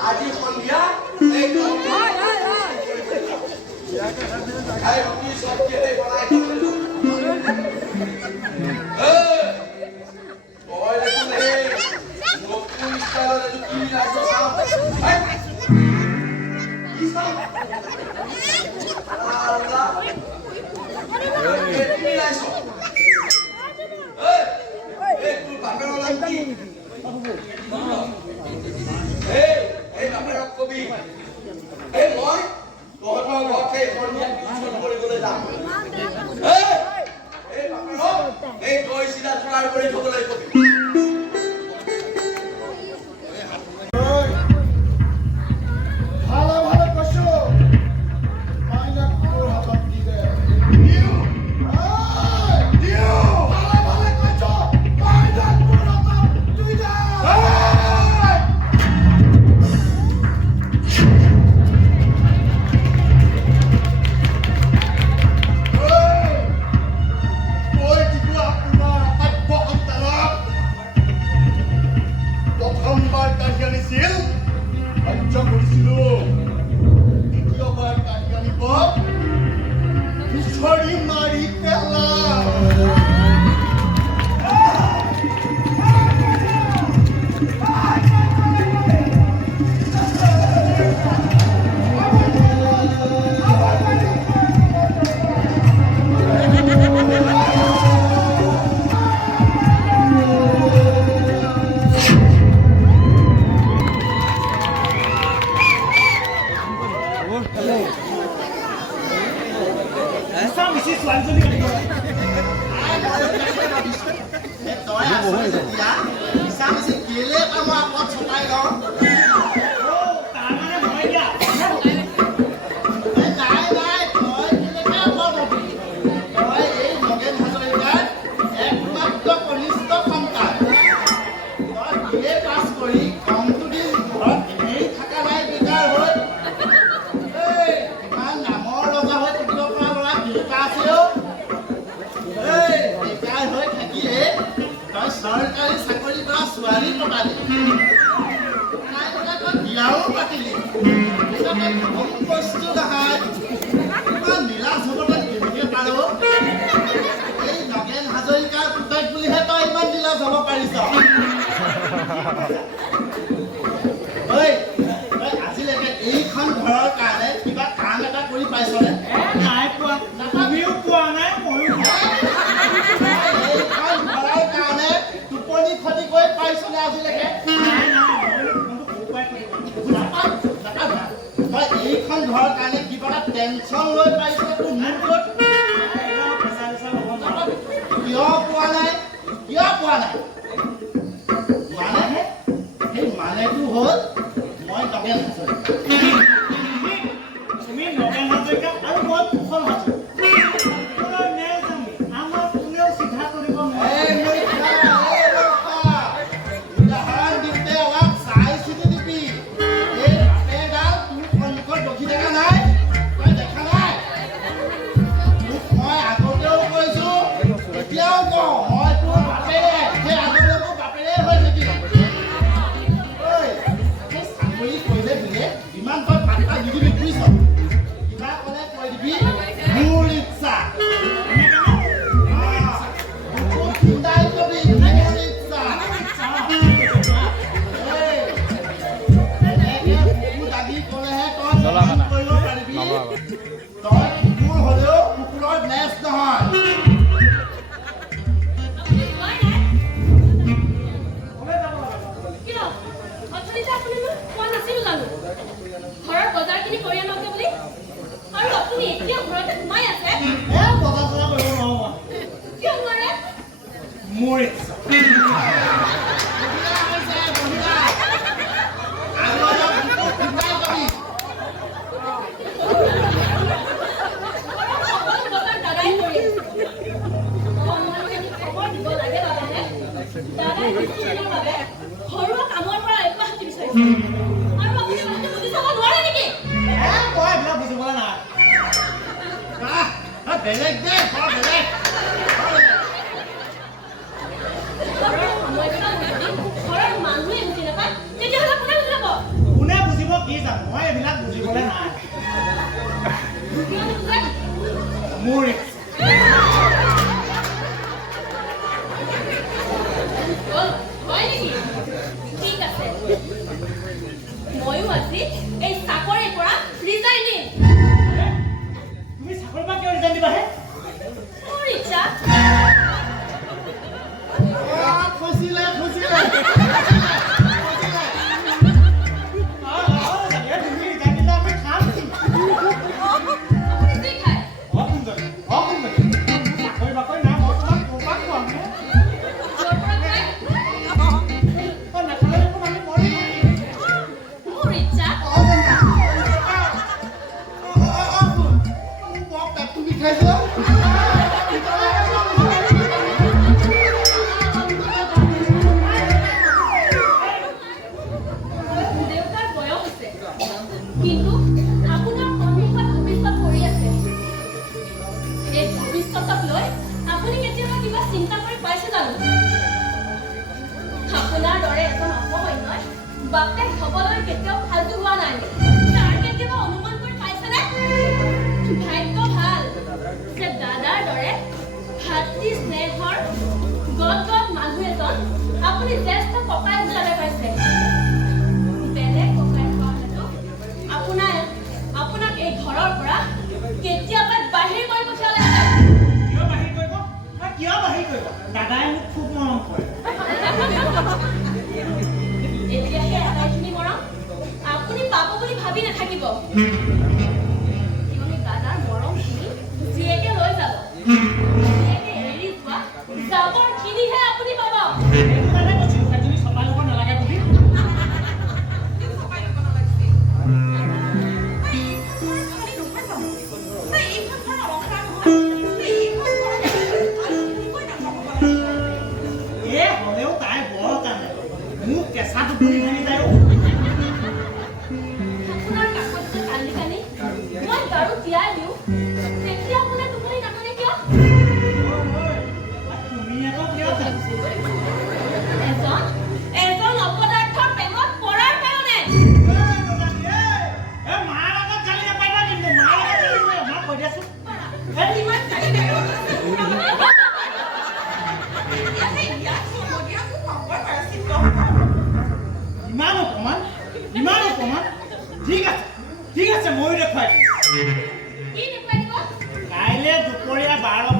আজি সন্ধিয়া ঘৰুৱা কামৰ পৰা বেলেগ দে বেলেগ কোনে বুজিব কি জানো মই এইবিলাক বুজিবলৈ নাই মোৰ ময়ো আজি এই চাকৰিৰ পৰা ৰিজাইন দিম তুমি চাকৰিৰ পৰা কিয় ৰিজাইন দিবাহে মোৰ ইচ্ছা খুচিলে তুমি ৰিজাইন দিলে আমি খাম আপুনি যি খায় চাকৰি বাকৰি নাই মই তোমাক ক'ৰবাত খুৱাম য'ৰ পৰা খায় নাখালে দেখোন আমি মৰিম মোৰ ইচ্ছা তুমি খাইছো দেউতাৰ বয়স হৈছে কিন্তু আপোনাৰ সন্মুখত ভৱিষ্যত পৰি আছে এই ভৱিষ্যতক লৈ আপুনি কেতিয়াবা কিবা চিন্তা কৰি পাইছে জানো আপোনাৰ দৰে এজন অপকন্যই বাপেক হ'বলৈ কেতিয়াও সাজু হোৱা নাই তাৰ কেতিয়াবা অনুমান কৰি পাইছেনে ভাগ্য ভাল যে দাদাৰ দৰে ভাতৃ স্নেহৰ গদ মানুহ এজন আপুনি জ্যেষ্ঠ ককাই হিচাপে পাইছে বেলেগ ককাই হোৱাহেতু আপোনাক এই ঘৰৰ পৰা কেতিয়াবা বাহিৰ কৰি পঠিয়ালে কিয় বাহিৰ কৰিব দাদাই মোক খুব মৰম কৰে এতিয়া সেই আটাইখিনি মৰম আপুনি পাব বুলি ভাবি নাথাকিব কিয়নো দাদাৰ মৰমখিনি জীয়েকে লৈ যাব জীয়েকে এৰি যোৱা জাবৰ খিনিহে আপুনি পাব তুমি চপাই ল'ব নালাগে বুলি হ'লেও তাই বৰ কাৰণে মোক কেঁচা টোপনি ভাঙি যায় আপোনাৰ কাষত যে কান্দি কান্দি মই গাৰু তিয়াই দিওঁ তেতিয়া আপোনাৰ টোপনি নাকানে কিয় তুমি আকৌ কিয় এজন অপদাৰ্থৰ প্ৰেমত পৰাৰ কাৰণে মাৰ আগত গালি নাপাৰিবা কিন্তু মাৰ আগত মাক কৈ দিয়াচোন ইমান অপমান ঠিক আছে ময়ো দেখুৱাই দিম কি দেখুৱাই দিব কাইলৈ দুপৰীয়া 12